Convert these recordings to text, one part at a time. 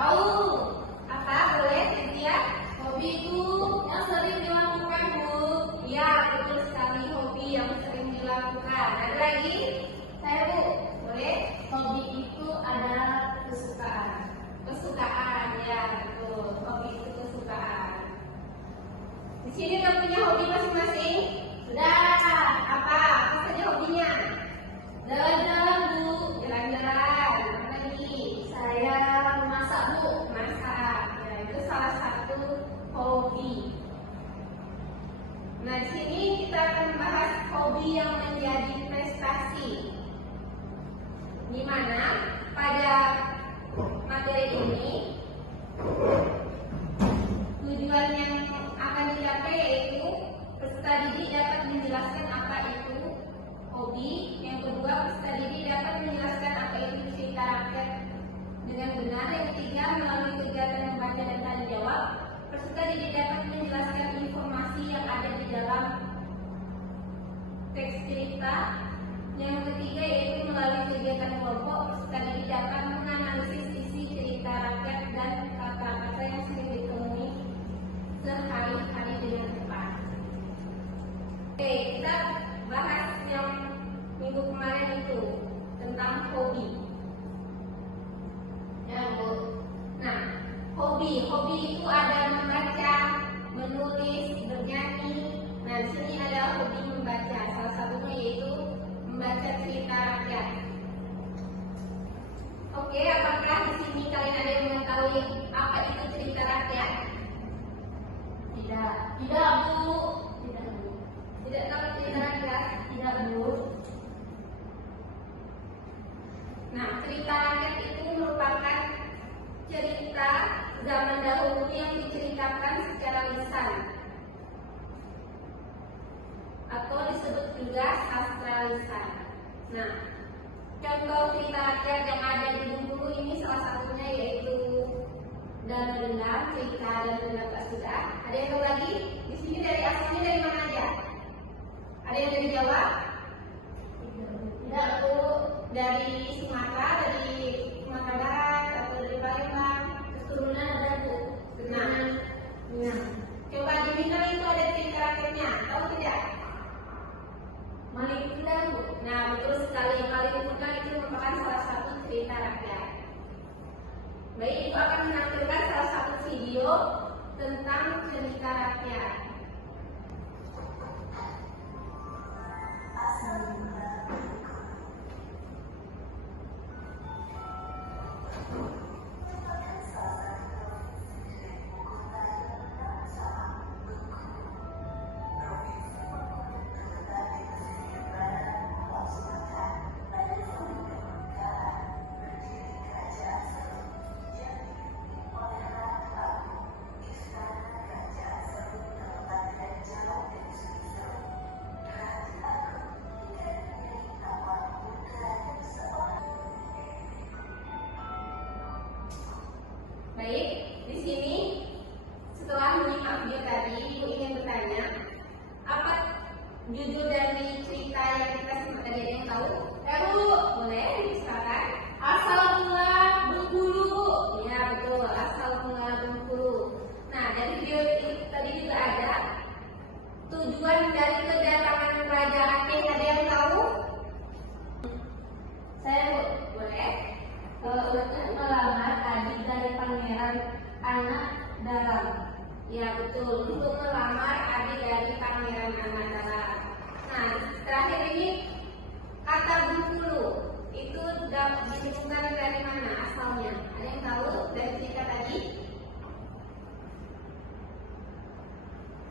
Tahu apa? Boleh Cynthia? Hobi itu yang sering dilakukan, Bu. Ya, betul sekali, hobi yang sering dilakukan. Ada lagi? Saya, Bu. Boleh? Hobi itu adalah kesukaan. Kesukaan, ya betul. Hobi itu kesukaan. Di sini udah punya hobi masing-masing? Sudah. Apa? Apa saja hobinya? Jalan-jalan, Bu. Jalan-jalan. Apa lagi? Saya memasak, Bu. Masak. Ya, itu salah satu hobi. Nah, di sini kita akan membahas hobi yang menjadi prestasi. Di mana pada materi ini tujuan yang akan dicapai yaitu peserta didik dapat menjelaskan apa itu hobi. Yang kedua, peserta didik dapat menjelaskan apa itu cerita rakyat dengan benar. Yang ketiga, melalui kegiatan membaca dan tanya jawab, peserta didik dapat menjelaskan informasi yang ada di dalam teks cerita. Yang ketiga yaitu melalui kegiatan kelompok, peserta didik dapat menganalisis isi cerita rakyat dan kata-kata yang sering ditemui sehari-hari dengan tepat. Oke, kita bahas yang minggu kemarin itu tentang hobi. Ya, Bu. Nah, hobi itu ada membaca, menulis, bernyanyi. Nah, di sini ada hobi membaca. Salah satunya yaitu membaca cerita rakyat. Oke, apakah di sini kalian ada yang mengetahui apa itu cerita rakyat? Tidak. Tidak, Bu. Tidak, Bu. Tidak tahu cerita rakyat? Tidak, Bu. Nah, cerita rakyat itu merupakan cerita zaman dahulu yang diceritakan secara lisan atau disebut juga sastra lisan. Nah, contoh cerita rakyat yang ada di Bengkulu ini salah satunya yaitu Dan Dendam, cerita Dan Dendam Pak Sudah. Ada yang tahu lagi? Di sini dari asalnya dari mana aja? Ada yang dari Jawa? Tidak, Bu. Dari Sumatera, dari Sumatera Barat, atau dari Palembang? Keturunan ada, Bu. Nah, coba di Minang itu ada cerita rakyatnya, tahu tidak? Malikundang, Bu. Nah, betul sekali. Malikundang itu merupakan salah satu cerita rakyat. Baik, itu akan menampilkan salah satu video tentang cerita rakyat. Baik, di sini setelah menyimak video tadi, Ibu ingin bertanya, apa judul dari cerita yang kita simak tadi, ada yang tahu? Bu, boleh disilakan. Asal mula Bengkulu, Bu. Ya betul, asal mula Bengkulu. Nah, dari video itu tadi juga ada tujuan dari kedatangan Raja Aceh, ada yang tahu? Saya, Bu. Boleh. Untuk melamar adik dari Pangeran Anak Dalam. Ya betul, untuk melamar adik dari Pangeran Anak Dalam. Nah, terakhir ini kata Bengkulu itu dihubungkan dari mana asalnya? Ada yang tahu dari cerita tadi?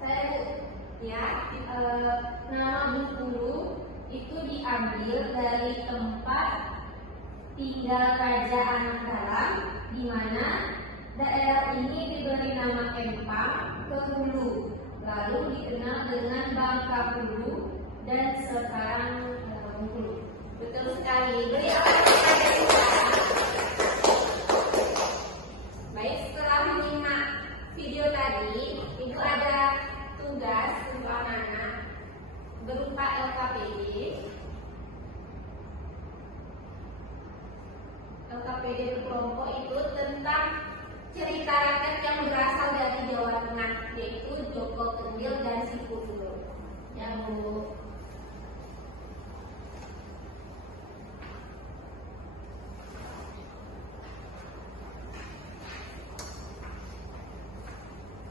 Saya, Bu. Ya, Nama Bengkulu itu diambil dari tempat tinggal Raja Anak Dalam, di mana daerah ini diberi nama Empang ke Hulu, lalu dikenal dengan Bangka Hulu dan sekarang Bengkulu. betul sekali. Beri apa kita dari sekarang? Baik, setelah menyimak video tadi, Ibu ada tugas untuk anak-anak berupa LKPD. LKPD berkelompok itu tentang cerita rakyat yang berasal dari Jawa Tengah, yaitu Joko Kendil dan Si Pudul. Ya Bu.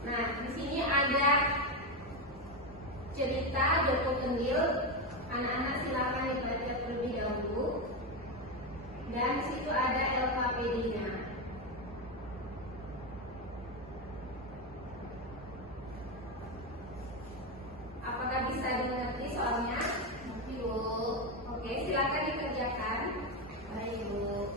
Nah, di sini ada cerita Joko Kendil. Anak-anak silakan dibaca terlebih dahulu. Dan di situ ada LKPD-nya. Apakah bisa dimengerti soalnya? Bu. Oke, silakan dikerjakan. Baik, Bu.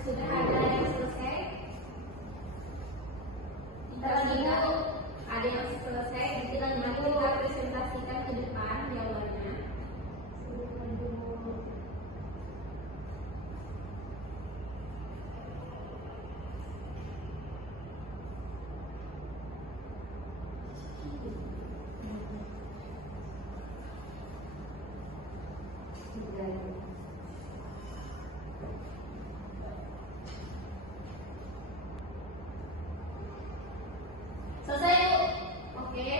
Sudah ada yang selesai? Kita itu ada yang selesai. Kita presentasikan ke depan jawabannya. Selesai Bu? Oke.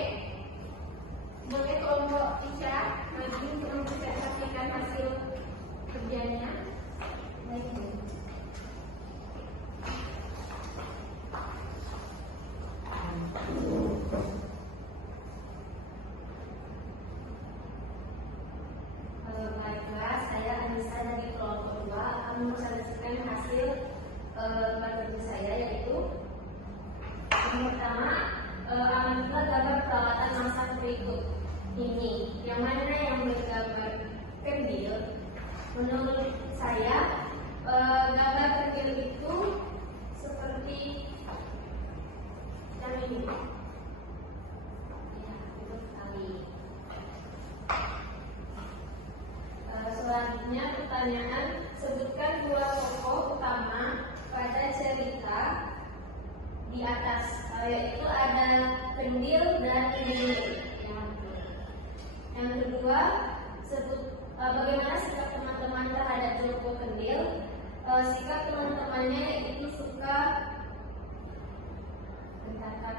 Boleh kelompok Isya maju untuk mempresentasikan hasil kerjanya. Baik Bu. Baiklah, saya Anissa dari kelompok 2 akan mempresentasikan hasil kerja saya, yaitu yang pertama, ambillah gambar perawatan masak berikut ini. Yang mana yang bergambar kendil? Menurut saya, gambar kendil itu seperti yang ini. Ya, betul sekali. Selanjutnya pertanyaan, sebutkan dua tokoh utama pada cerita di atas, yaitu ada kendil dan kendil. Yang kedua, sebut bagaimana sikap teman-teman terhadap Joko Kendil. Sikap teman-temannya itu suka mencatat.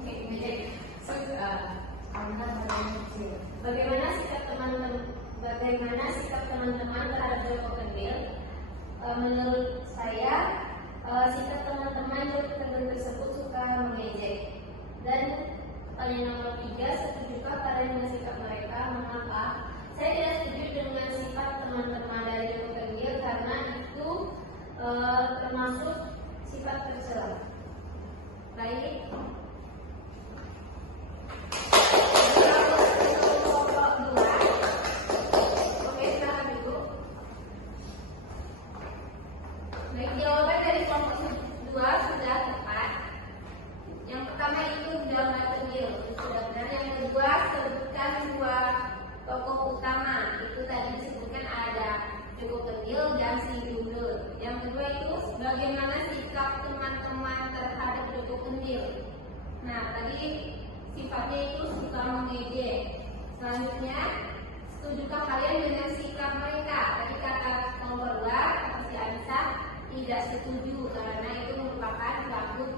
Oke, bagaimana sikap teman-teman terhadap Joko Kendil? Menurut saya, sikap teman-teman Joko Kendil tersebut suka mengejek. Dan pertanyaan nomor 3, setujukah kalian dengan sikap mereka? Mengapa? Saya tidak setuju dengan sifat teman-teman dari Joko Kendil karena itu termasuk sifat tercela. Baik. Baik, jawaban dari kelompok 2 sudah tepat. Yang pertama itu gambar kendil, itu sudah benar. Yang kedua, sebutkan dua tokoh utama. Itu tadi disebutkan ada Joko Kendil dan Si Pudul. Yang kedua itu bagaimana sikap teman-teman terhadap Joko Kendil. Nah, tadi sifatnya itu suka mengejek. Selanjutnya, setujukah kalian dengan sikap mereka? Tadi kata nomor 2, kata si Anissa tidak setuju karena itu merupakan cabut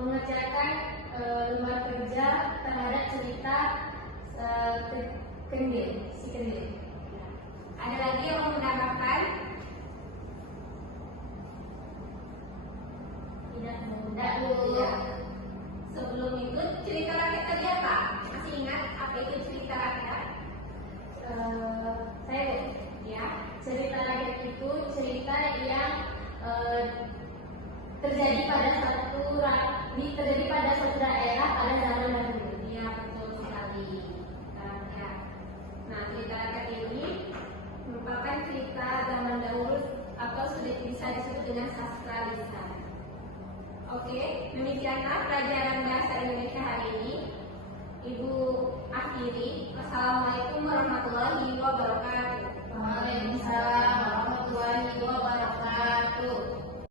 mengerjakan lembar kerja terhadap cerita si Kendil. Ada lagi yang mau menambahkan? Tidak dulu. Ya. Sebelum itu cerita rakyat tadi apa? Masih ingat apa itu cerita rakyat? Saya Ya. cerita rakyat itu cerita yang terjadi pada satu daerah pada zaman dahulu. Iya, betul sekali. Ya. Nah, cerita rakyat ini merupakan cerita zaman dahulu atau sudah bisa disebut dengan sastra lisan. Oke, demikianlah pelajaran bahasa Indonesia hari ini. Ibu akhiri. Wassalamualaikum warahmatullahi wabarakatuh. Waalaikumsalam.